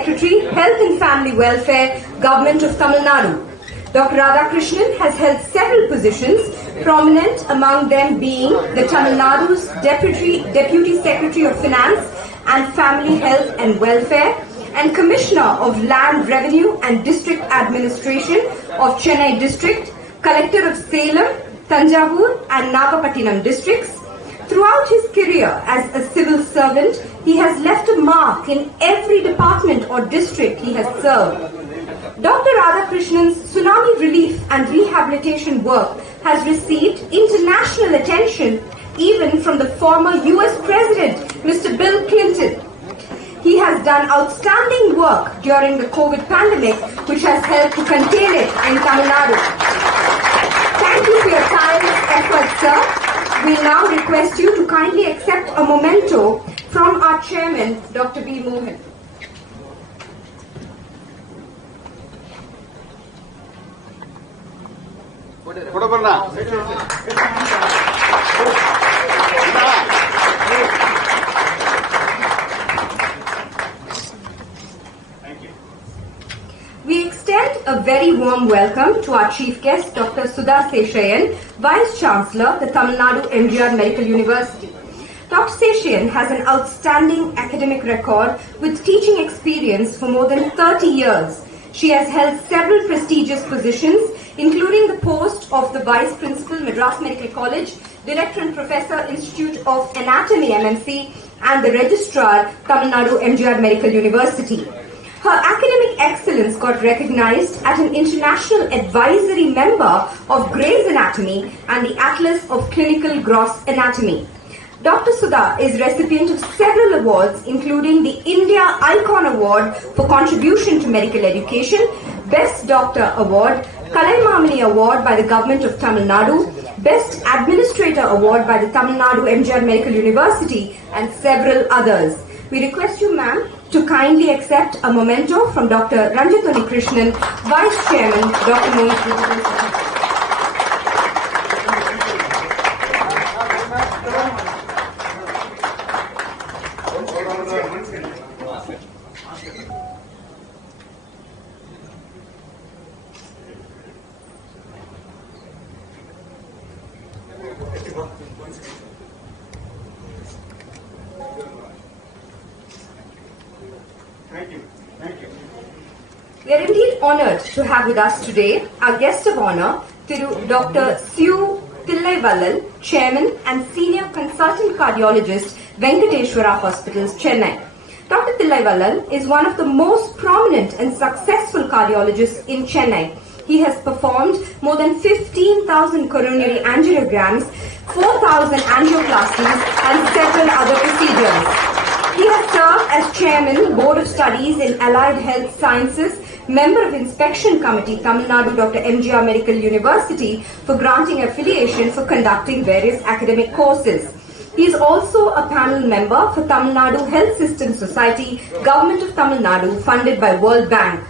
Secretary, Health and Family Welfare, Government of Tamil Nadu. Dr. Radhakrishnan has held several positions, prominent among them being the Tamil Nadu's Deputy Secretary of Finance and Family Health and Welfare, and Commissioner of Land Revenue and District Administration of Chennai District, Collector of Salem, Tanjavur and Nagapattinam districts. Throughout his career as a civil servant, he has left a mark in every department or district he has served. Dr. Radhakrishnan's tsunami relief and rehabilitation work has received international attention even from the former US President, Mr. Bill Clinton. He has done outstanding work during the COVID pandemic, which has helped to contain it in Tamil Nadu. Thank you for your tireless efforts, sir. We now request you to kindly accept a memento from our chairman, Dr. B. Mohan. We extend a very warm welcome to our chief guest, Dr. Sudha Seshayan, Vice Chancellor, the Tamil Nadu MGR Medical University. Dr. Seshayan has an outstanding academic record with teaching experience for more than 30 years. She has held several prestigious positions, including the post of the Vice Principal, Madras Medical College, Director and Professor, Institute of Anatomy, MMC, and the Registrar, Tamil Nadu MGR Medical University. Her academic excellence got recognized as an international advisory member of Gray's Anatomy and the Atlas of Clinical Gross Anatomy. Dr. Sudha is recipient of several awards, including the India Icon Award for contribution to medical education, Best Doctor Award, Kalaimamani Award by the Government of Tamil Nadu, Best Administrator Award by the Tamil Nadu MGR Medical University, and several others. We request you, ma'am, to kindly accept a memento from Dr. Ranjithani Krishnan, Vice Chairman, Dr. Mohan. Thank you. Thank you. We are indeed honoured to have with us today our guest of honour, Dr. Siu Tillai, Chairman and Senior Consultant Cardiologist, Venkateshwara Hospitals, Chennai. Dr. Tillai is one of the most prominent and successful cardiologists in Chennai. He has performed more than 15,000 coronary angiograms, 4,000 angioplasties, and several other procedures. He has served as Chairman, Board of Studies in Allied Health Sciences, Member of Inspection Committee, Tamil Nadu Dr. MGR Medical University, for granting affiliation for conducting various academic courses. He is also a panel member for Tamil Nadu Health System Society, Government of Tamil Nadu, funded by World Bank.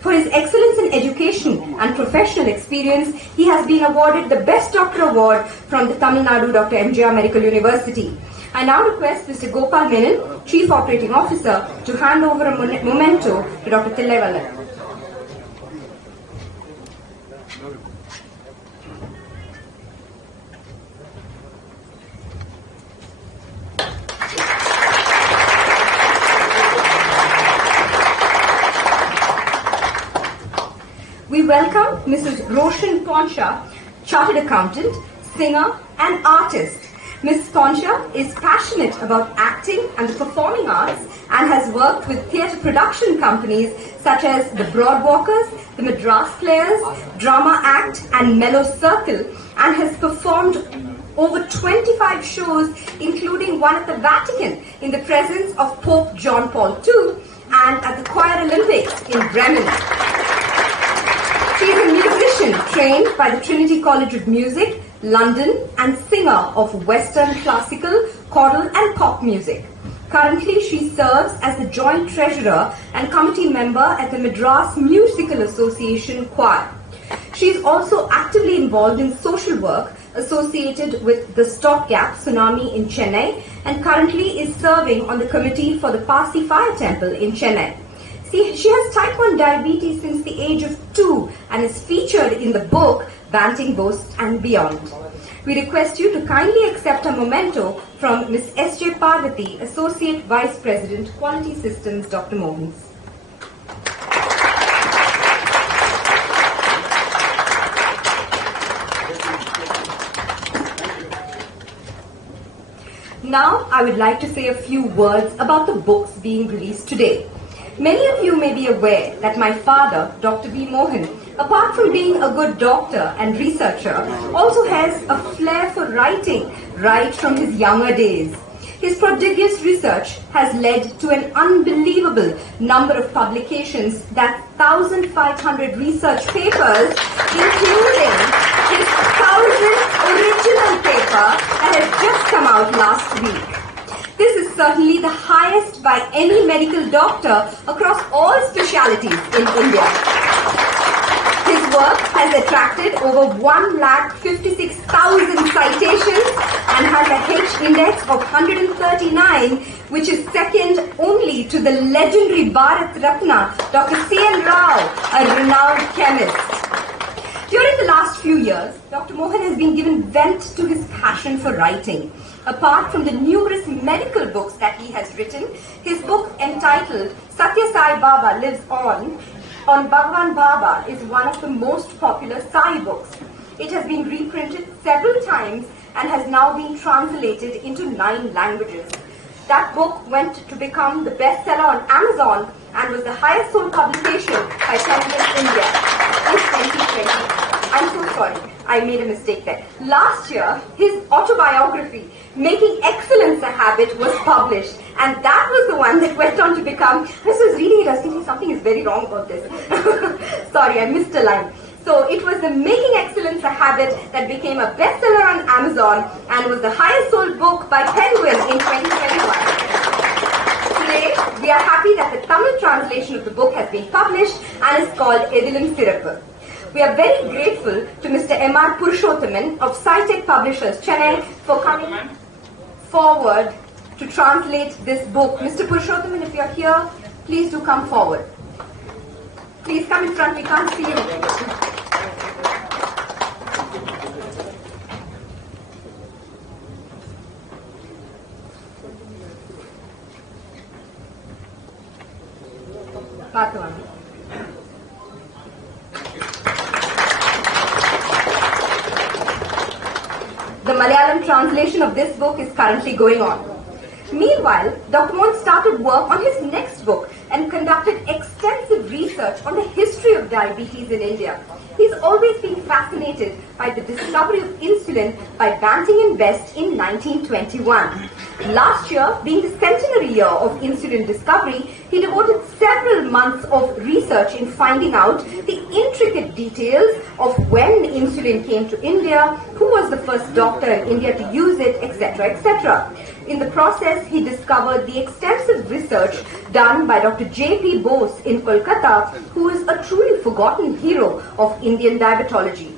For his excellence in education and professional experience, he has been awarded the Best Doctor Award from the Tamil Nadu Dr. MGR Medical University. I now request Mr. Gopal Menon, Chief Operating Officer, to hand over a memento to Dr. Tillai. We welcome Mrs. Roshan Poncha, Chartered Accountant, singer and artist. Ms. Poncha is passionate about acting and the performing arts and has worked with theatre production companies such as the Broadwalkers, the Madras Players, Drama Act and Mellow Circle, and has performed over 25 shows, including one at the Vatican in the presence of Pope John Paul II and at the Choir Olympics in Bremen. She is a musician trained by the Trinity College of Music, London, and singer of Western classical, choral and pop music. Currently, she serves as the Joint Treasurer and Committee Member at the Madras Musical Association Choir. She is also actively involved in social work associated with the Stopgap Tsunami in Chennai and currently is serving on the committee for the Pasi Fire Temple in Chennai. See, she has type 1 diabetes since the age of 2 and is featured in the book Banting, Bose and Beyond. We request you to kindly accept a memento from Ms. S.J. Parvati, Associate Vice President, Quality Systems, Dr. Mohan. Now, I would like to say a few words about the books being released today. Many of you may be aware that my father, Dr. V. Mohan, apart from being a good doctor and researcher, also has a flair for writing right from his younger days. His prodigious research has led to an unbelievable number of publications, that 1,500 research papers, including his 1,000th original paper that has just come out last week. This is certainly the highest by any medical doctor across all specialities in India. His work has attracted over 1,56,000 citations and has a H index of 139, which is second only to the legendary Bharat Ratna, Dr. C.N. Rao, a renowned chemist. During the last few years, Dr. Mohan has been given vent to his passion for writing. Apart from the numerous medical books that he has written, his book entitled Satya Sai Baba Lives On Bhagwan Baba is one of the most popular Sai books. It has been reprinted several times and has now been translated into 9 languages. That book went to become the bestseller on Amazon and was the highest sold publication by Penguin India in 2020. I'm so sorry, I made a mistake there. Last year, his autobiography, Making Excellence a Habit, was published, and that was the one that went on to become, I was reading it, I was thinking something is very wrong about this. Sorry, I missed a line. So it was the Making Excellence a Habit that became a bestseller on Amazon and was the highest sold book by Penguin in 2021. Today, we are happy that the Tamil translation of the book has been published and is called Edilum Sirappu. We are very grateful to Mr. M.R. Purushothaman of SciTech Publishers, Chennai, for coming forward to translate this book. Mr. Purushothaman, if you are here, please do come forward. Please come in front, we can't see you. The Malayalam translation of this book is currently going on. Meanwhile, Dr. Mohan started work on his next book and conducted extensive research on the history of diabetes in India. He's always been fascinated by the discovery of insulin by Banting and Best in 1921. Last year, being the centenary year of insulin discovery, he devoted several months of research in finding out the intricate details of when insulin came to India, who was the first doctor in India to use it, etc., etc. In the process, he discovered the extensive research done by Dr. J.P. Bose in Kolkata, who is a truly forgotten hero of Indian diabetology.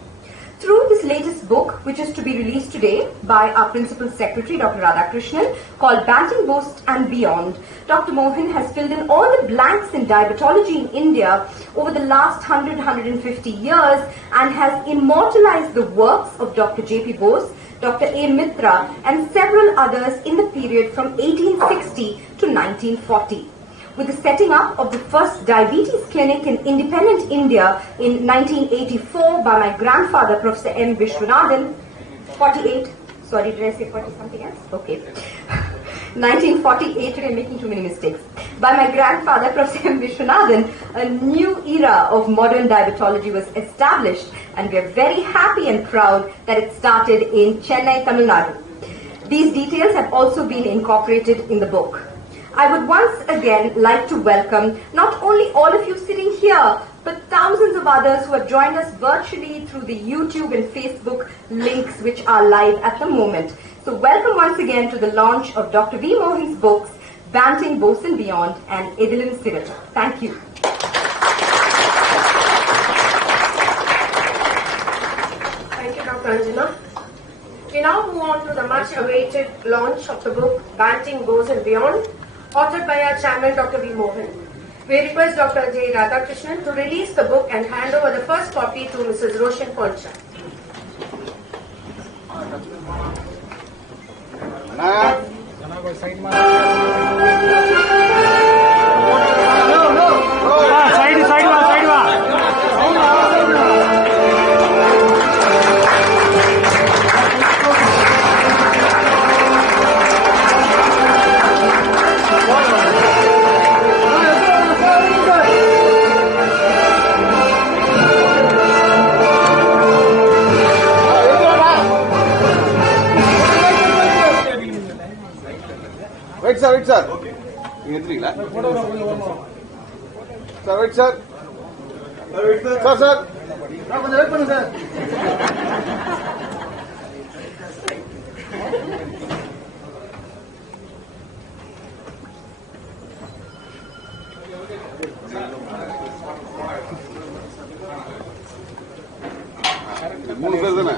Through this latest book, which is to be released today by our Principal Secretary, Dr. Radhakrishnan, called Banting, Bose and Beyond, Dr. Mohan has filled in all the blanks in diabetology in India over the last 150 years and has immortalized the works of Dr. J.P. Bose, Dr. A. Mitra, and several others in the period from 1860 to 1940. With the setting up of the first diabetes clinic in independent India in 1984 by my grandfather, Professor M. Vishwanathan, 48, sorry, did I say 40 something else? Okay. 1948, today I'm making too many mistakes. By my grandfather, Professor M. Vishwanathan, a new era of modern diabetology was established, and we are very happy and proud that it started in Chennai, Tamil Nadu. These details have also been incorporated in the book. I would once again like to welcome not only all of you sitting here, but thousands of others who have joined us virtually through the YouTube and Facebook links which are live at the moment. So welcome once again to the launch of Dr. V. Mohan's books, Banting, Bose and Beyond and Edilum Sirappu. Thank you. Thank you, Dr. Anjana. We now move on to the much awaited launch of the book, Banting, Bose and Beyond, authored by our chairman, Dr. V. Mohan. We request Dr. J. Radhakrishnan to release the book and hand over the first copy to Mrs. Roshan Poncha. Wait, sir. Wait, sir. Sir, wait, sir. Sir, sir. Wait, sir. மூணு பேர் தானே?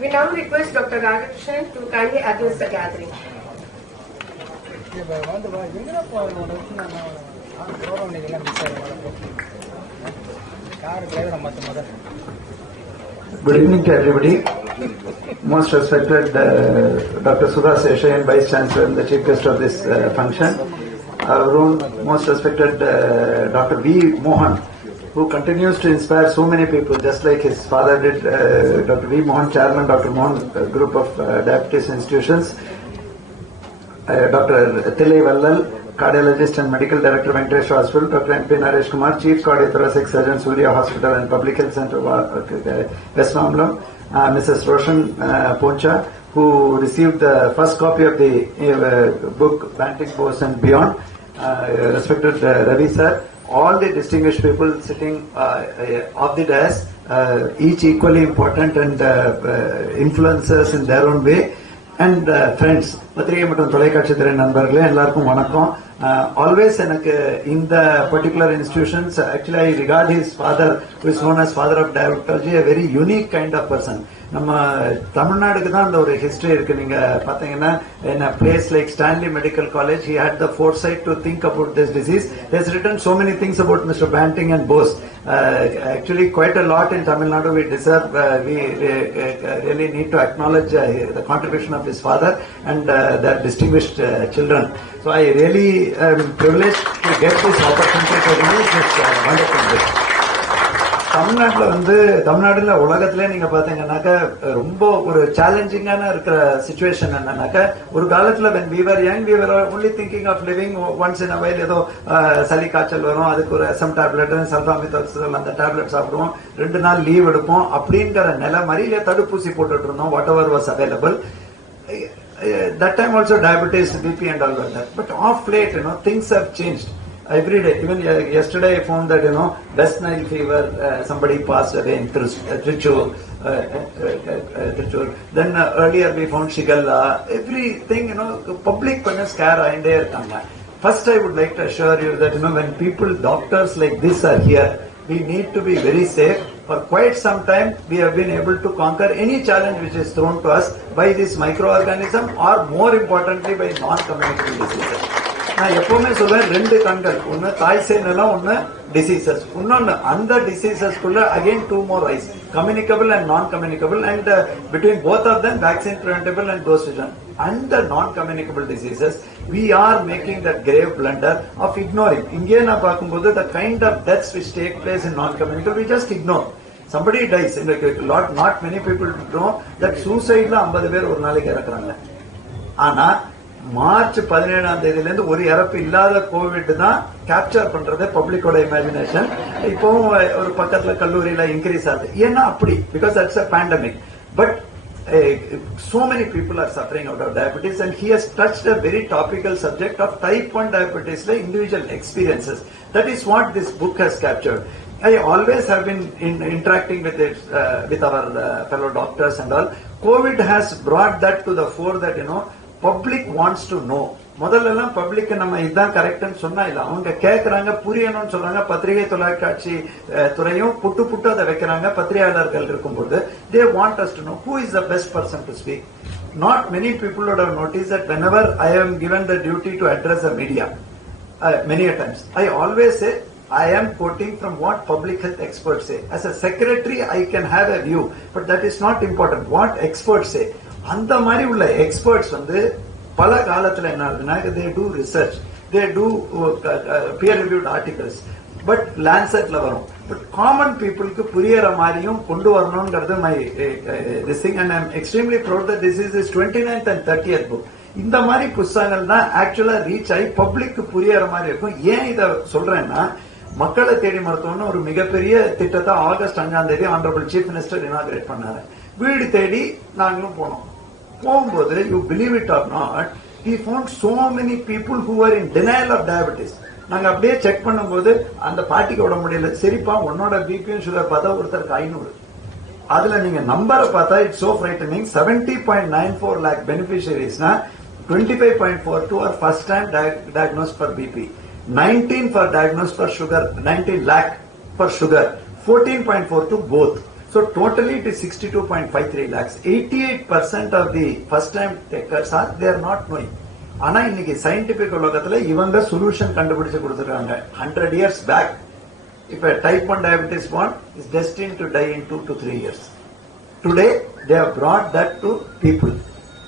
We now request Dr. Radhakrishnan to kindly address the gathering. Good evening to everybody. Most respected Dr. Sudha Seshayan, Vice Chancellor and the Chief Guest of this function. Our own most respected Dr. V. Mohan, who continues to inspire so many people, just like his father did. Dr. V. Mohan, Chairman, Dr. Mohan, Group of Diabetes Institutions. Dr. Tillai Vallal, Cardiologist and Medical Director, Venkatesh Hospital. Dr. M.P. Naresh Kumar, Chief Cardiothoracic Surgeon, Surya Hospital and Public Health Center, West Mamlam. Mrs. Roshan Poncha, who received the first copy of the book Banting, Bose and Beyond. Respected Ravi sir, all the distinguished people sitting off the dais, each equally important and influencers in their own way, and friends, பத்திரிகை மற்றும் தொலைக்காட்சி துறை நண்பர்களே எல்லாருக்கும் வணக்கம். Always in the particular institutions, actually I regard his father, who is known as father of diabetology, a very unique kind of person. நம்ம தமிழ்நாடுக்கு தான் அந்த ஒரு ஹிஸ்டரி இருக்கு. நீங்க பாத்தீங்கன்னா in a place like Stanley Medical College, he had the foresight to think about this disease. He has written so many things about Mr. Banting and Bose. Actually quite a lot in Tamil Nadu. We deserve, we really need to acknowledge the contribution of his father and their distinguished children. So I really am privileged to get this opportunity to release this wonderful book. தமிழ்நாடுல உலகத்திலே நீங்க பாத்தீங்கன்னாக்க ரொம்ப ஒரு சேலஞ்சிங்கான இருக்கிற சிச்சுவேஷன் என்னன்னாக்க, ஒரு காலத்துல when we were young, we were only thinking of living once in a while. ஏதோ சளி காய்ச்சல் வரும், அதுக்கு ஒரு சம் டேப்லெட், சல்ஃபாமிதாக்சில் அந்த டேப்லெட் சாப்பிடுவோம், 2 நாள் லீவ் எடுப்போம், அப்படிங்கிற நிலை மாதிரி தடுப்பூசி போட்டுட்டு இருந்தோம், what ever was available. That time also diabetes, BP and all that. But of late, things have changed. Every day, even yesterday I found that, West Nile fever, somebody passed away in Trichur. Then earlier we found Shigella. Everything, public scare ainde irukanga. First I would like to assure you that, when people, doctors like this are here, we need to be very safe. For quite some time, we have been able to conquer any challenge which is thrown to us by this microorganism, or more importantly by non-communicable diseases. நான் எப்பவுமே சொல்றேன், 2 கண்கள், ஒன்னு தாய் சேய் நிலம், ஒன்னு டிசீசஸ். இன்னொன்னு அந்த டிசீசஸ்க்குள்ள again 2 more eyes, communicable and non-communicable, and between both of them vaccine preventable and dose vision. And the non-communicable diseases, we are making that grave blunder of ignoring. இங்கே நான் பார்க்கும்போது the kind of deaths which take place in non-communicable, we just ignore. Somebody dies, not many people know that suicideல 50 பேர் ஒரு நாளைக்கு இறக்குறாங்க. ஆனா மார்ச் 17 ஒரு இறப்பு இல்லாத கோவிட் தான் கேப்சர் பண்றது பப்ளிக்கோட இமேஜினேஷன். இப்பவும் ஒரு பக்கத்துல கல்லூரியில இன்க்ரீஸ் ஆகுது. ஏன்னா அப்படி, because that's a pandemic. But so many people are suffering out of diabetes, and he has touched a very topical subject of type 1 diabetes, like individual experiences. That is what this book has captured. I always have been interacting with our fellow doctors and all. COVID has brought that to the fore that, public wants to know முதல்ல எல்லாம் பப்ளிக் நம்ம இதுதான் கரெக்ட்னு சொன்னா இல்ல, அவங்க கேட்கறாங்க, புரியணும்னு சொல்றாங்க. பத்திரிகை தொலைக்காட்சி துறையும் புட்டு அதை வைக்கிறாங்க. பத்திரிகையாளர்கள் இருக்கும்போது they want us to know who is the best person to speak. Not many people would have noticed that whenever I am given the duty to address the media, many a times I always say I am quoting from what public health experts say. As a secretary I can have a view, but that is not important. What experts say, அந்த மாதிரி உள்ள எக்ஸ்பர்ட்ஸ் வந்து பல காலத்துல என்ன ஆகுதுன்னா, they do research, they do peer reviewed articles, but லான்செட்ல வரும். பட் காமன் பீப்புளுக்கு புரியற மாதிரியும் கொண்டு வரணும்ங்கிறது my this thing. And I am extremely proud that this is 29th and 30th book. இந்த மாதிரி புத்தகங்கள் தான் ஆக்சுவலா ரீச் ஆகி பப்ளிக் புரியற மாதிரி இருக்கும். ஏன் இதை சொல்றேன்னா, மக்களை தேடி மருத்துவம்னு ஒரு மிகப்பெரிய திட்டத்தை ஆகஸ்ட் 5ஆம் தேதி ஆனரபிள் சீஃப் மினிஸ்டர் இனாகிரேட் பண்ணாரு. வீடு தேடி நாங்களும் போனோம். போகும்போது you believe it or not, we found so many people who were in denial of diabetes. நாங்க அப்படியே செக் பண்ணும்போது அந்த பாட்டிக்கு விட முடியல. சரிப்பா, உன்னோட பிபியும் சுகர் பார்த்தா ஒருத்தருக்கு 500. அதுல நீங்க நம்பரை பார்த்தா இட்ஸ் சோ ஃப்ரைட்டனிங். 70.94 lakh beneficiariesனா 25.42 are first time diagnosed for BP, 19 for diagnosed for sugar, 19 lakh for sugar, 14.42 both. So totally it is 62.53 lakhs. 88% of the first time takers are, they are not knowing. ஆனா இன்னைக்கு சயின்டிபிக் உலகத்துல இவங்க சொல்யூஷன் கண்டுபிடிச்சு கொடுத்துருக்காங்க. 100 years back, if a type 1 diabetes born is destined to die in 2 to 3 years. Today they have brought that to people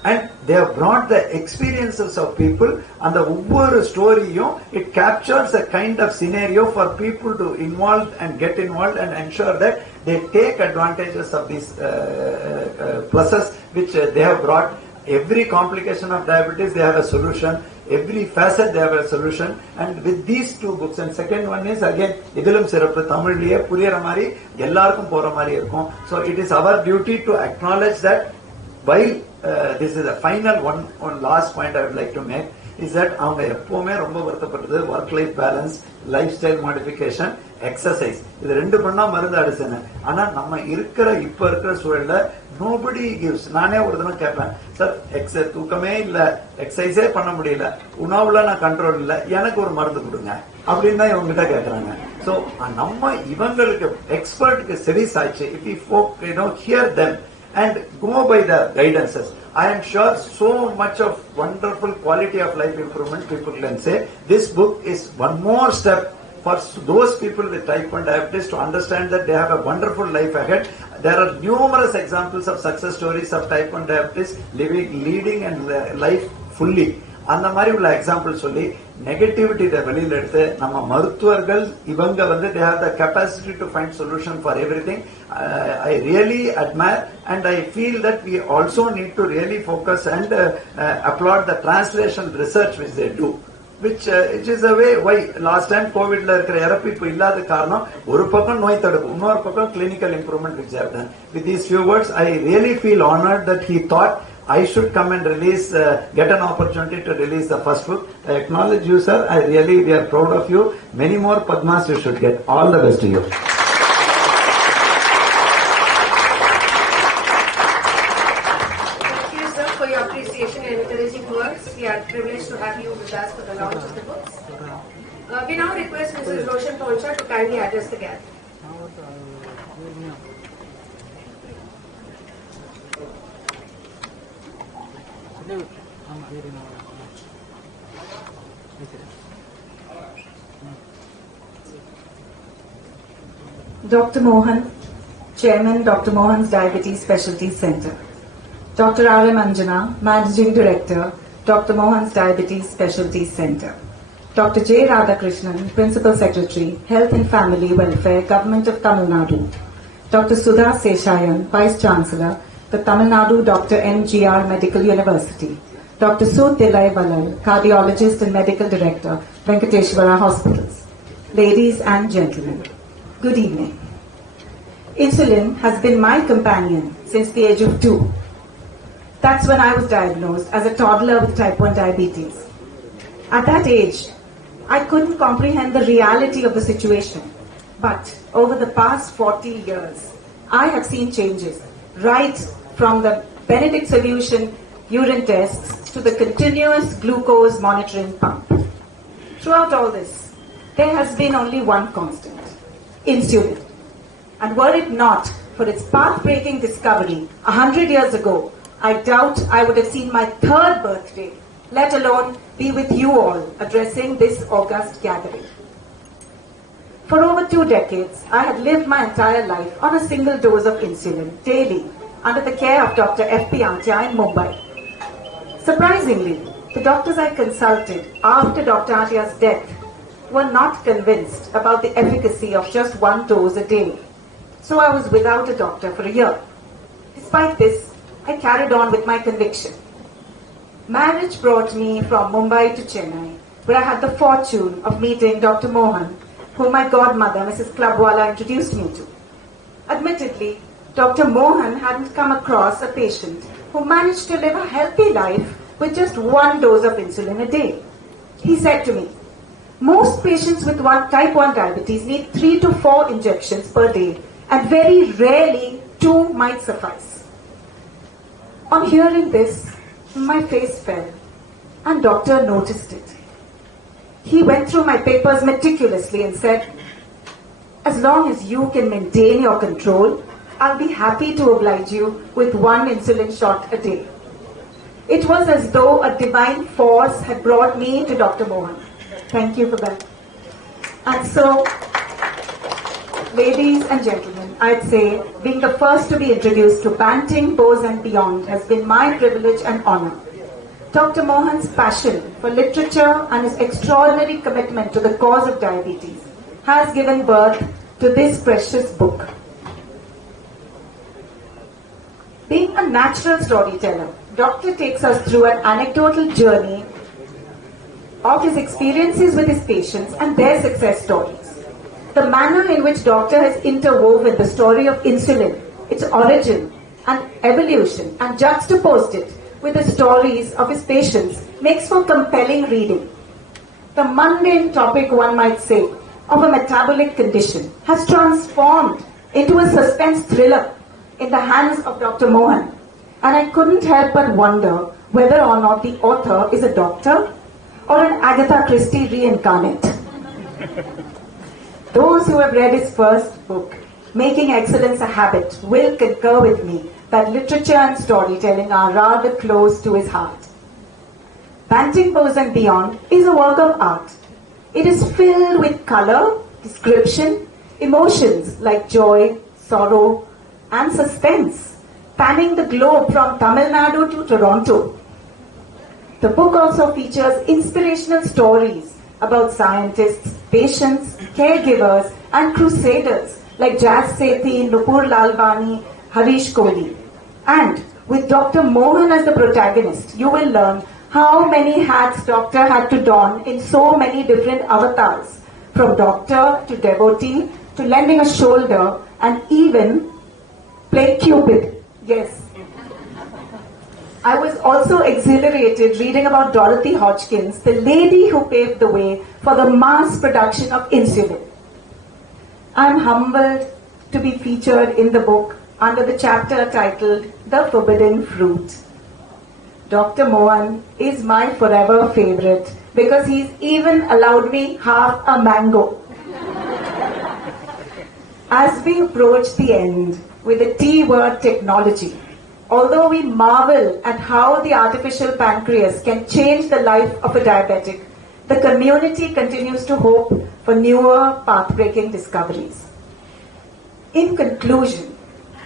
and they have brought the experiences of people, and the ஒவ்வொரு ஸ்டோரியும் it captures a kind of scenario for people to involve and get involved and ensure that they take advantages of these pluses which they have brought. Every complication of diabetes they have a solution, every facet they have a solution, and with these two books, and second one is again idilum sirappu tamiliye puriyara mari ellarkum pora mari irukum. So it is our duty to acknowledge that. While this is the final one last point I would like to make is that அவங்க எப்பவுமே ரொம்ப வருத்தப்பட்டது work life balance, life style modification, exercise. இது ரெண்டு பண்ணா மருந்து அடிச்சேன்னு. ஆனா நம்ம இப்ப இருக்கிற சூழல்ல நோபடி கிவ்ஸ். நானே ஒரு தினம் கேட்பேன், சார் தூக்கமே இல்ல, எக்ஸசைஸே பண்ண முடியல, உணவுல நான் கண்ட்ரோல் இல்ல, எனக்கு ஒரு மருந்து கொடுங்க அப்படின்னு தான் இவங்க கிட்ட கேட்கறாங்க. சோ நம்ம இவங்களுக்கு எக்ஸ்பர்ட்டுக்கு செவி சாய்ச்சி, if you hear them and go by the guidances, I am sure so much of wonderful quality of life improvement people can say. This book is one more step for those people with type 1 diabetes to understand that they have a wonderful life ahead. There are numerous examples of success stories of type 1 diabetes leading and life fully. அந்த மாதிரி உள்ள எக்ஸாம்பிள் சொல்லி நெகட்டிவிட்டி வெளியில எடுத்து நம்ம மருத்துவர்கள் இவங்க வந்து they have the capacity to find solution for everything. I really admire and I feel that we also need to really focus and applaud the translation research which they do, which it is a way why last time கோவிட்ல இருக்கிற இறப்பு இப்ப இல்லாத காரணம் ஒரு பக்கம் நோய் தடுப்பு, இன்னொரு பக்கம் clinical improvement which they have done. With these few words I really feel honored that he thought I should come and release, get an opportunity to release the first book. I acknowledge you, sir. We are proud of you. Many more Padmas you should get. All the best to you. Thank you, sir, for your appreciation and encouraging words. We are privileged to have you with us for the launch of the books. We now request Mrs. Roshan Poncha to kindly address the gathering. Dr. Mohan, Chairman, Dr. Mohan's Diabetes Specialty Center. Dr. R.M. Anjana, Managing Director, Dr. Mohan's Diabetes Specialty Center. Dr. J. Radhakrishnan, Principal Secretary, Health and Family Welfare, Government of Tamil Nadu. Dr. Sudha Seshayan, Vice Chancellor, the Tamil Nadu Dr. M.G.R. Medical University. Dr. Sud Dilai Valal, Cardiologist and Medical Director, Venkateshwara Hospitals. Ladies and gentlemen, good evening. Insulin has been my companion since the age of 2. That's when I was diagnosed as a toddler with type 1 diabetes. At that age, I couldn't comprehend the reality of the situation. But over the past 40 years, I have seen changes, right from the Benedict solution urine tests, to the continuous glucose monitoring pump. Throughout all this, there has been only one constant: insulin. And were it not for its path-breaking discovery 100 years ago, I doubt I would have seen my 3rd birthday, let alone be with you all addressing this august gathering. For over 2 decades, I had lived my entire life on a single dose of insulin daily under the care of Dr. F.P. Antya in Mumbai. Surprisingly, the doctors I consulted after Dr. Antya's death were not convinced about the efficacy of just 1 dose a day. So I was without a doctor for a year. Despite this, I carried on with my conviction. Marriage brought me from Mumbai to Chennai, where I had the fortune of meeting Dr. Mohan, whom my godmother, Mrs. Clubwala, introduced me to. Admittedly, Dr. Mohan hadn't come across a patient who managed to live a healthy life with just 1 dose of insulin a day. He said to me, most patients with type 1 diabetes need 3 to 4 injections per day, and very rarely 2 might suffice. On hearing this, my face fell, and doctor noticed it. He went through my papers meticulously and said, as long as you can maintain your control, I'll be happy to oblige you with 1 insulin shot a day. It was as though a divine force had brought me to Dr. Mohan. Thank you for that. And so, ladies and gentlemen, I'd say being the first to be introduced to Banting, Bose and Beyond has been my privilege and honor. Dr. Mohan's passion for literature and his extraordinary commitment to the cause of diabetes has given birth to this precious book. Being a natural storyteller, Doctor takes us through an anecdotal journey of his experiences with his patients and their success stories. The manner in which Doctor has interwoven the story of insulin, its origin and evolution, and juxtaposed it with the stories of his patients makes for compelling reading. The mundane topic, one might say, of a metabolic condition has transformed into a suspense thriller in the hands of Dr. Mohan, and I couldn't help but wonder whether or not the author is a doctor or an Agatha Christie reincarnate. Those who have read his first book, Making Excellence a Habit, will concur with me that literature and storytelling are rather close to his heart. Banting, Bose and Beyond is a work of art. It is filled with color, description, emotions like joy, sorrow, and suspense, spanning the globe from Tamil Nadu to Toronto. The book also features inspirational stories about scientists, patients, caregivers, and crusaders like Jazz Sethi, Nupur Lalwani, Harish Kohli. And with Dr. Mohan as the protagonist, you will learn how many hats Doctor had to don in so many different avatars, from doctor to devotee to lending a shoulder and even playing Cupid. Yes. I was also exhilarated reading about Dorothy Hodgkins, the lady who paved the way for the mass production of insulin. I am humbled to be featured in the book under the chapter titled The Forbidden Fruit. Dr. Mohan is my forever favorite because he's even allowed me half a mango. As we approach the end with the T word technology, although we marvel at how the artificial pancreas can change the life of a diabetic, the community continues to hope for newer path-breaking discoveries. In conclusion,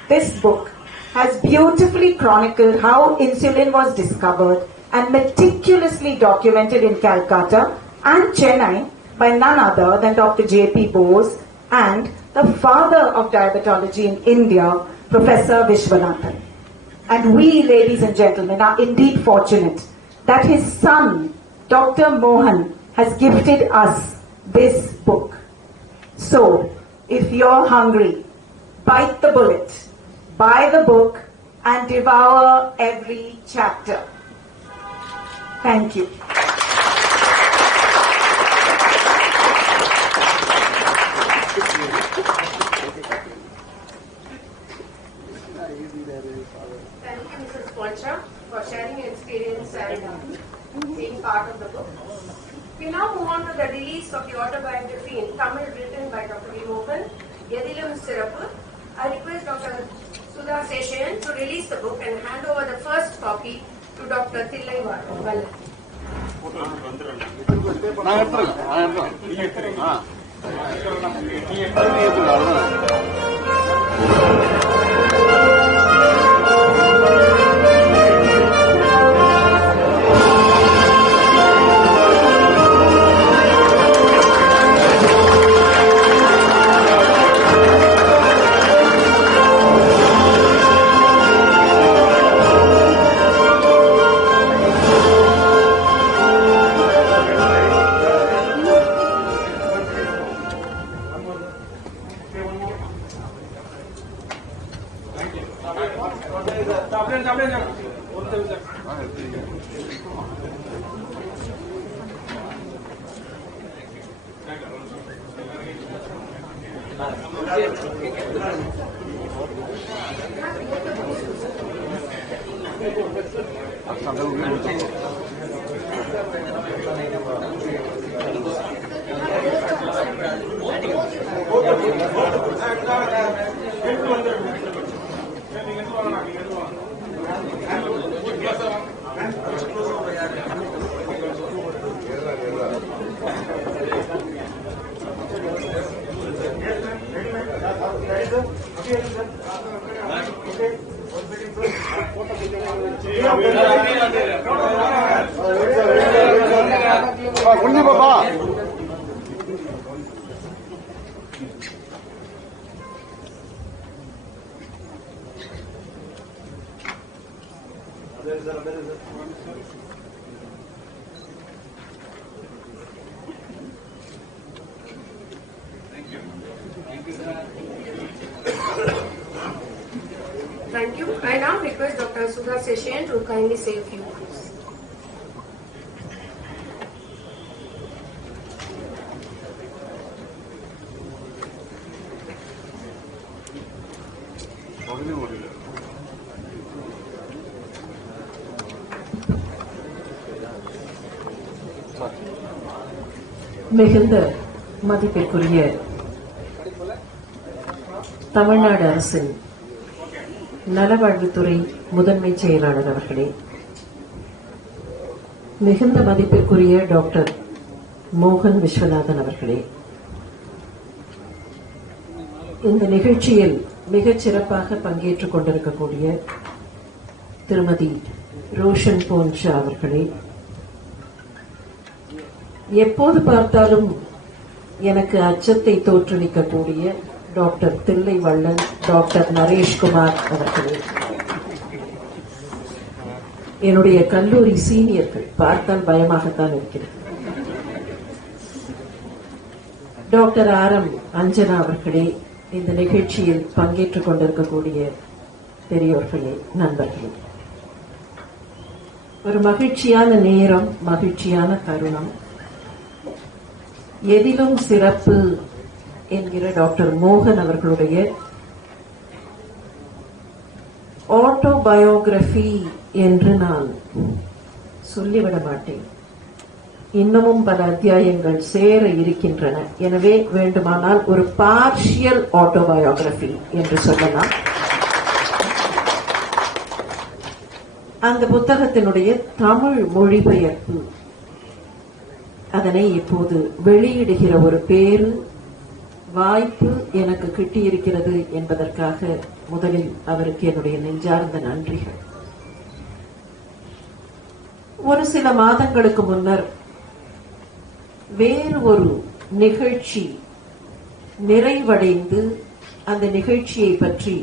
this book has beautifully chronicled how insulin was discovered and meticulously documented in Calcutta and Chennai by none other than Dr. J.P. Bose and the father of diabetology in India, Professor Vishwanathan. And we, ladies and gentlemen, are indeed fortunate that his son, Dr. Mohan, has gifted us this book. So, if you're hungry, bite the bullet, buy the book, and devour every chapter. Thank you. Easy there is. Thank you, Mrs. Poncha, for sharing your experience and being part of the book. We now move on to the release of the autobiography in Tamil written by Dr. Mohan, Yadilum Sirappu. I request Dr. Sudha Seshayan to release the book and hand over the first copy to Dr. Thillai Vallan. நான் எடுத்துறேன். குஞ்சு பாப்பா Thank you. I now request Dr. Sudha Seshayan to kindly say a few words. மிகுந்த மதிப்பிற்குரிய தமிழ்நாடு அரசின் நலவாழ்வுத்துறை முதன்மை செயலாளர் அவர்களே, மிகுந்த மதிப்பிற்குரிய டாக்டர் மோகன் விஸ்வநாதன் அவர்களே, இந்த நிகழ்ச்சியில் மிகச் சிறப்பாக பங்கேற்றுக் கொண்டிருக்கக்கூடிய திருமதி ரோஷன் போன்ஷா அவர்களே, எப்போது பார்த்தாலும் எனக்கு அச்சத்தை தோற்றுவிக்கக்கூடிய டாக்டர் தில்லை வள்ளன், டாக்டர் நரேஷ்குமார் அவர்களே, என்னுடைய கல்லூரி சீனியர்கள், பார்த்தால் பயமாகத்தான் இருக்கிறது. டாக்டர் ஆரம் அஞ்சனா அவர்களே, இந்த நிகழ்ச்சியில் பங்கேற்றுக் கொண்டிருக்கக்கூடிய பெரியோர்களே, நண்பர்களே, ஒரு மகிழ்ச்சியான நேரம், மகிழ்ச்சியான தருணம். எதிலும் சிறப்பு என்கிற டாக்டர் மோகன் அவர்களுடைய ஆட்டோபயோகிராபி என்று நான் சொல்லிவிட மாட்டேன். இன்னமும் பல அத்தியாயங்கள் சேர இருக்கின்றன. எனவே வேண்டுமானால் ஒரு பார்ஷியல் ஆட்டோபயோகிராபி என்று சொல்லலாம். அந்த புத்தகத்தினுடைய தமிழ் மொழிபெயர்ப்பு, அதனை இப்போது வெளியிடுகிற ஒரு பேரு வாய்ப்பு எனக்கு கிட்டியிருக்கிறது என்பதற்காக முதலில் அவருக்கு என்னுடைய நெஞ்சார்ந்த நன்றிகள். ஒரு சில மாதங்களுக்கு முன்னர் வேறு ஒரு நிகழ்ச்சி நிறைவடைந்து அந்த நிகழ்ச்சியை பற்றி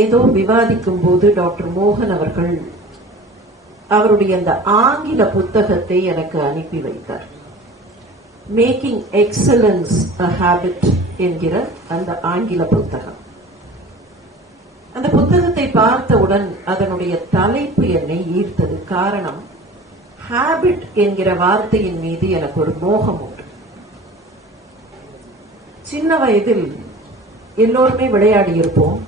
ஏதோ விவாதிக்கும் போது டாக்டர் மோகன் அவர்கள் அவருடைய அந்த ஆங்கில புத்தகத்தை எனக்கு அனுப்பி வைத்தார். மேக்கிங் எக்ஸலன்ஸ் அ ஹேபிட் என்கிற அந்த ஆங்கில புத்தகம். அந்த புத்தகத்தை பார்த்தவுடன் அதனுடைய தலைப்பு என்னை ஈர்த்தது. காரணம், ஹேபிட் என்கிற வார்த்தையின் மீது எனக்கு ஒரு மோகம் உண்டு. சின்ன வயதில் எல்லோருமே விளையாடி இருப்போம்.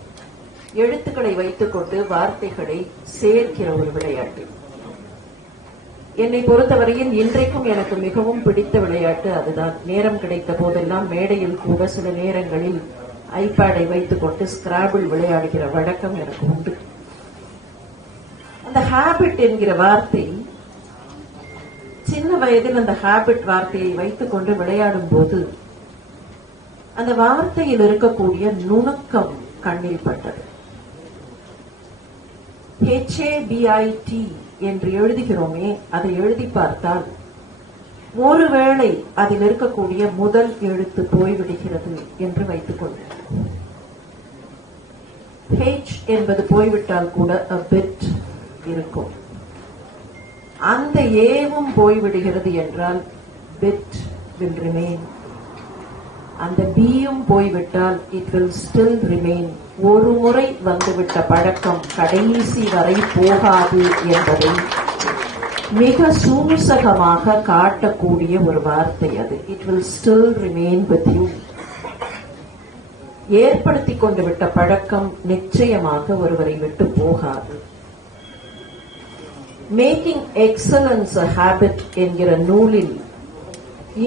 எழுத்துக்களை வைத்துக்கொண்டு வார்த்தைகளை சேர்க்கிற ஒரு விளையாட்டு. என்னை பொறுத்தவரையில் இன்றைக்கும் எனக்கு மிகவும் பிடித்த விளையாட்டு அதுதான். நேரம் கிடைத்த போதெல்லாம் மேடையில் கூட சில நேரங்களில் ஐபேடை வைத்துக்கொண்டு ஸ்கிராபிள் விளையாடுகிற வழக்கம் எனக்கு உண்டு. அந்த ஹேபிட் என்கிற வார்த்தை, சின்ன வயதில் அந்த ஹேபிட் வார்த்தையை வைத்துக்கொண்டு விளையாடும் போது அந்த வார்த்தையில் இருக்கக்கூடிய நுணுக்கம் கண்ணில் பட்டது. HABIT என்று எழுதுகிறோமே, அதை எழுதி பார்த்தால் ஒருவேளை அதில் இருக்கக்கூடிய முதல் எழுத்து போய்விடுகிறது என்று வைத்துக் கொள்வோம். H என்பது போய்விட்டால் கூட a bit இருக்கும். அந்த ஏவும் போய்விடுகிறது என்றால் bit will remain. அந்த பியும் போய்விட்டால் it will still remain. ஒரு முறை வந்துவிட்ட பழக்கம் கடைசி வரை போகாது என்பதை மிக சூசகமாக காட்டக்கூடிய ஒரு வார்த்தை அது. It will still remain with you. ஏற்படுத்தி கொண்டு விட்ட பழக்கம் நிச்சயமாக ஒருவரை விட்டு போகாது. மேக்கிங் எக்ஸலன்ஸ் அ ஹேபிட் என்கிற நூலில்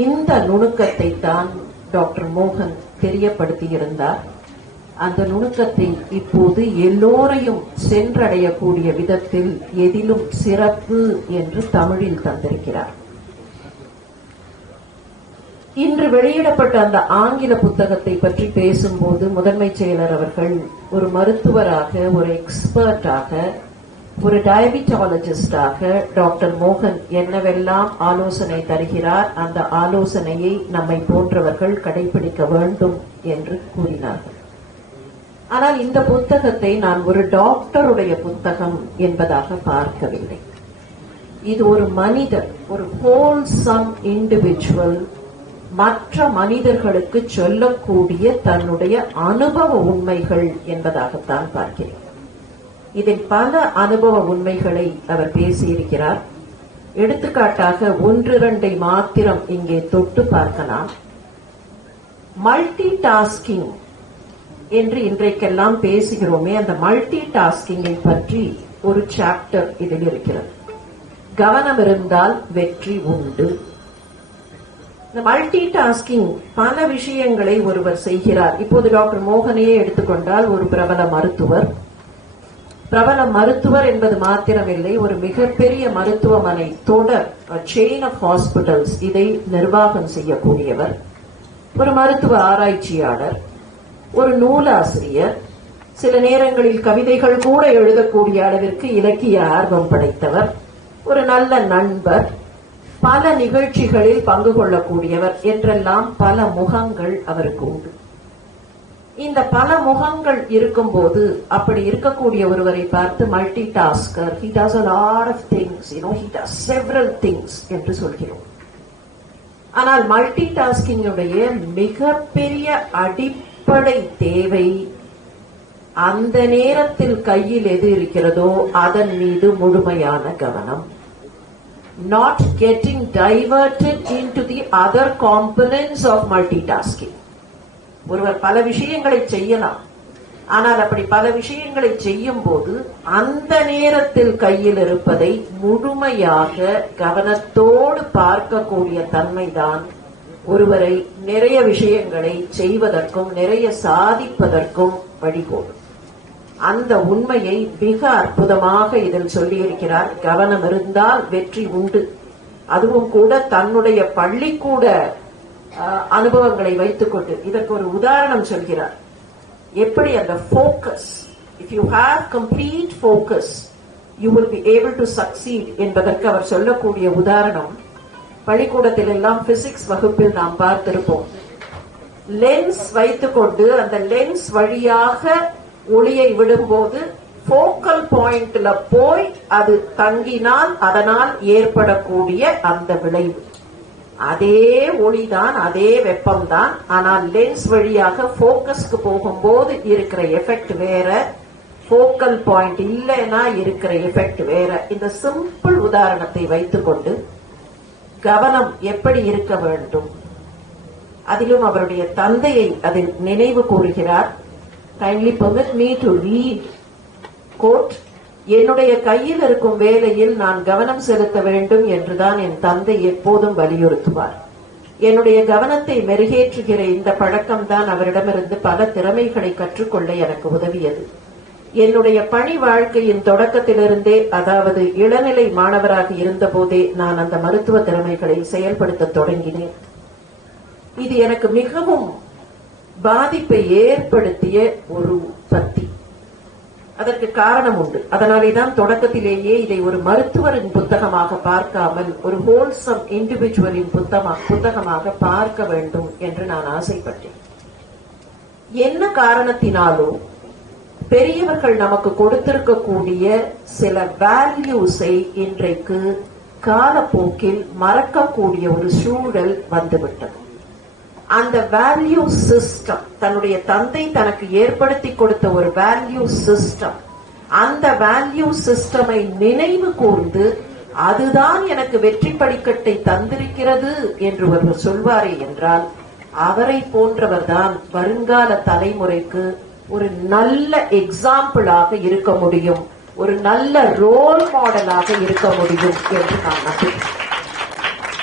இந்த நுணுக்கத்தை தான் டாக்டர் மோகன் தெரியப்படுத்தியிருந்தார். அந்த நுணுக்கத்தை இப்போது எல்லோரையும் சென்றடையக்கூடிய விதத்தில் எதிலும் சிறப்பு என்று தமிழில் தந்திருக்கிறார். இன்று வெளியிடப்பட்ட அந்த ஆங்கில புத்தகத்தை பற்றி பேசும்போது முதன்மை செயலர் அவர்கள் ஒரு மருத்துவராக, ஒரு எக்ஸ்பர்ட்டாக, ஒரு டயபிட்டாலஜிஸ்டாக டாக்டர் மோகன் என்னவெல்லாம் ஆலோசனை தருகிறார், அந்த ஆலோசனையை நம்மை போன்றவர்கள் கடைபிடிக்க வேண்டும் என்று கூறினார்கள். ஆனால் இந்த புத்தகத்தை நான் ஒரு டாக்டருடைய புத்தகம் என்பதாக பார்க்கவில்லை. இது ஒரு மனிதர், ஒரு ஹோல்சம் இண்டிவிஜுவல் மற்ற மனிதர்களுக்கு சொல்லக்கூடிய தன்னுடைய அனுபவ உண்மைகள் என்பதாகத்தான் பார்க்கிறேன். இதில் பல அனுபவ உண்மைகளை அவர் பேசியிருக்கிறார். எடுத்துக்காட்டாக ஒன்று இரண்டை மாத்திரம் இங்கே தொட்டு பார்க்கலாம். மல்டி டாஸ்கிங் என்று இன்றைக்கெல்லாம் பேசுகிறோமே, அந்த மல்டி டாஸ்கிங்கை பற்றி ஒரு சாப்டர் இதில் இருக்கிறது. கவனம் இருந்தால் வெற்றி உண்டு. இந்த மல்டி டாஸ்கிங் பல விஷயங்களை ஒருவர் செய்கிறார். இப்போது டாக்டர் மோகனையே எடுத்துக்கொண்டால் ஒரு பிரபல மருத்துவர். பிரபல மருத்துவர் என்பது மாத்திரமில்லை, ஒரு மிகப்பெரிய மருத்துவமனை தொடர், செயின் ஆஃப் ஹாஸ்பிட்டல்ஸ், இதை நிர்வாகம் செய்யக்கூடியவர், ஒரு மருத்துவ ஆராய்ச்சியாளர், ஒரு நூலாசிரியர், சில நேரங்களில் கவிதைகள் கூட எழுதக்கூடிய அளவிற்கு இலக்கிய ஆர்வம் படைத்தவர், ஒரு நல்ல நண்பர், பல நிகழ்ச்சிகளில் பங்கு கொள்ளக்கூடியவர் என்றெல்லாம் பல முகங்கள் அவருக்கு உண்டு. இந்த பல முகங்கள் இருக்கும்போது அப்படி இருக்கக்கூடிய ஒருவரை பார்த்து multi tasker, he does a lot of things, he does several things என்று சொல்கிறோம். ஆனால் மல்டி டாஸ்கிங் உடைய மிகப்பெரிய அடிப்படை தேவை அந்த நேரத்தில் கையில் எது இருக்கிறதோ அதன் மீது முழுமையான கவனம். Not getting diverted into the other components of multitasking. ஒருவர் பல விஷயங்களை செய்யலாம், ஆனால் அப்படி பல விஷயங்களை செய்யும் போது அந்த நேரத்தில் கையில் இருப்பதை முழுமையாக கவனத்தோடு பார்க்கக்கூடிய தன்மைதான் ஒருவரை நிறைய விஷயங்களை செய்வதற்கும் நிறைய சாதிப்பதற்கும் வழிகோடும். அந்த உண்மையை மிக அற்புதமாக இதில் சொல்லியிருக்கிறார். கவனம் இருந்தால் வெற்றி உண்டு. அதுவும் கூட தன்னுடைய பள்ளிக்கூட அனுபவங்களை வைத்துக்கொண்டு இதற்கு ஒரு உதாரணம் சொல்கிறார். எப்படி அந்த focus, if you have complete focus you will be able to succeed என்பதற்கு அவர் சொல்லக்கூடிய உதாரணம், பள்ளிக்கூடத்தில் எல்லாம் பிசிக்ஸ் வகுப்பில் நாம் பார்த்திருப்போம். லென்ஸ் வைத்துக்கொண்டு அந்த லென்ஸ் வழியாக ஒளியை விடும்போது போக்கல் பாயிண்ட்ல போய் அது தங்கினால் அதனால் ஏற்படக்கூடிய அந்த விளைவு அதே ஒளிதான், அதே வெப்பம்தான். ஆனால் லென்ஸ் வழியாக போக்கஸ்க்கு போகும்போது இருக்கிற எஃபெக்ட் வேற, போக்கல் பாயிண்ட் இல்லைன்னா இருக்கிற எஃபெக்ட் வேற. இந்த சிம்பிள் உதாரணத்தை வைத்துக்கொண்டு கவனம் எப்படி இருக்க வேண்டும், அதிலும் அவருடைய தந்தையை அதில் நினைவு கூறுகிறார். Kindly permit me to read, quote, என்னுடைய கையில் இருக்கும் வேலையில் நான் கவனம் செலுத்த வேண்டும் என்றுதான் என் தந்தை எப்போதும் வலியுறுத்துவார். என்னுடைய கவனத்தை மெருகேற்றுகிற இந்த பழக்கம்தான் அவரிடமிருந்து பல திறமைகளை கற்றுக்கொள்ள எனக்கு உதவியது. என்னுடைய பணி வாழ்க்கையின் தொடக்கத்திலிருந்தே, அதாவது இளநிலை மாணவராக இருந்த போதே நான் அந்த மருத்துவ திறமைகளை செயல்படுத்த தொடங்கினேன். இது எனக்கு மிகவும் பாதிப்பை ஏற்படுத்திய ஒரு பத்தி. அதற்கு காரணம் உண்டு. அதனாலேதான் தொடக்கத்திலேயே இதை ஒரு மருத்துவரின் புத்தகமாக பார்க்காமல் ஒரு ஹோல்சம் இண்டிவிஜுவலின் புத்தகமாக பார்க்க வேண்டும் என்று நான் ஆசைப்பட்டேன். என்ன காரணத்தினாலோ பெரியவர்கள் நமக்கு கொடுத்திருக்கக்கூடிய சில வேல்யூஸை இன்றைக்கு காலப்போக்கில் மறக்கக்கூடிய ஒரு சூழல் வந்துவிட்டது. அந்த வேல்யூ சிஸ்டம், தன்னுடைய தந்தை தனக்கு ஏற்படுத்தி கொடுத்த ஒரு வேல்யூ சிஸ்டம், அந்த வேல்யூ சிஸ்டமை நினைவு கூர்ந்து அதுதான் எனக்கு வெற்றி படிக்கட்டை தந்திருக்கிறது என்று ஒருவர் சொல்வாரே என்றால், அவரை போன்றவர் தான் வருங்கால தலைமுறைக்கு ஒரு நல்ல எக்ஸாம்பிளாக இருக்க முடியும், ஒரு நல்ல ரோல் மாடலாக இருக்க முடியும் என்று நான் நம்புகிறேன்.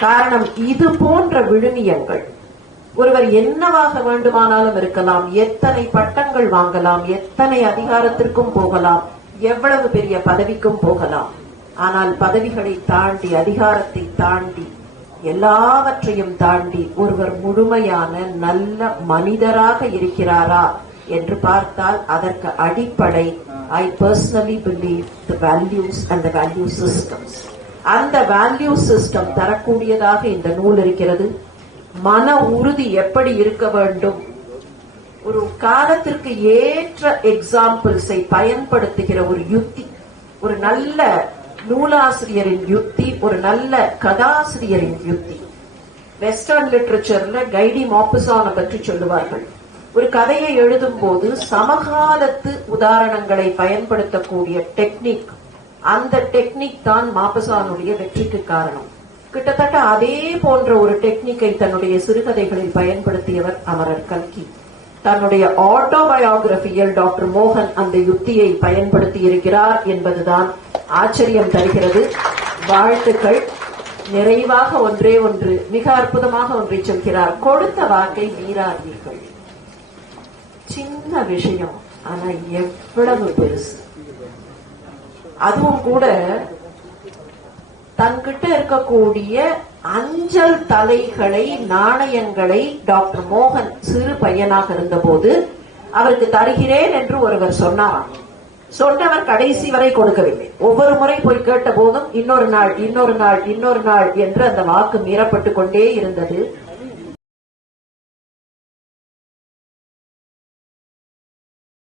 காரணம், இது போன்ற விழுமியங்கள் ஒருவர் என்னவாக வேண்டுமானாலும் இருக்கலாம், எத்தனை பட்டங்கள் வாங்கலாம், எத்தனை அதிகாரத்திற்கும் போகலாம், எவ்வளவு பெரிய பதவிக்கும் போகலாம். ஆனால் பதவிகளை தாண்டி, அதிகாரத்தை தாண்டி, எல்லாவற்றையும் தாண்டி ஒருவர் முழுமையான நல்ல மனிதராக இருக்கிறாரா என்று பார்த்தால் அதற்கு அடிப்படை, I personally believe the values and the value systems. அந்த வேல்யூ சிஸ்டம் தரக்கூடியதாக இந்த நூல் இருக்கிறது. மன உறுதி எப்படி இருக்க வேண்டும், ஒரு காலத்திற்கு ஏற்ற எக்ஸாம்பிள்ஸை பயன்படுத்துகிற ஒரு யுக்தி, ஒரு நல்ல நூலாசிரியரின் யுக்தி, ஒரு நல்ல கதாசிரியரின் யுக்தி. வெஸ்டர்ன் லிட்டரேச்சர்ல கைடி மாப்புசானை பற்றி சொல்லுவார்கள். ஒரு கதையை எழுதும் போது சமகாலத்து உதாரணங்களை பயன்படுத்தக்கூடிய டெக்னிக், அந்த டெக்னிக் தான் மாப்புசானுடைய வெற்றிக்கு காரணம். கிட்டத்தட்ட அதே போன்ற ஒரு டெக்னிக்கை தன்னுடைய சிறுகதைகளில் பயன்படுத்தியவர் அமரர் கல்கி. தன்னுடைய ஆட்டோபயோகிராபியில் டாக்டர் மோகன் அந்த யுக்தியை பயன்படுத்தி இருக்கிறார் என்பதுதான் ஆச்சரியம் தருகிறது. வாழ்த்துக்கள். நிறைவாக ஒன்றே ஒன்று, மிக அற்புதமாக ஒன்றை சொல்கிறார், கொடுத்த வாக்கை மீறாதீர்கள். சின்ன விஷயம், ஆனா எவ்வளவு பெருசு. அதுவும் கூட தன்கிட்ட இருக்கக்கூடிய அஞ்சல் தலைகளை, நாணயங்களை டாக்டர் மோகன் சிறு பையனாக இருந்தபோது அவருக்கு தருகிறேன் என்று ஒருவர் சொன்னார். சொன்னவர் கடைசி வரை கொடுக்கவில்லை. ஒவ்வொரு முறை போய் கேட்ட போதும் இன்னொரு நாள், இன்னொரு நாள், இன்னொரு நாள் என்று அந்த வாக்கு மீறப்பட்டு கொண்டே இருந்தது.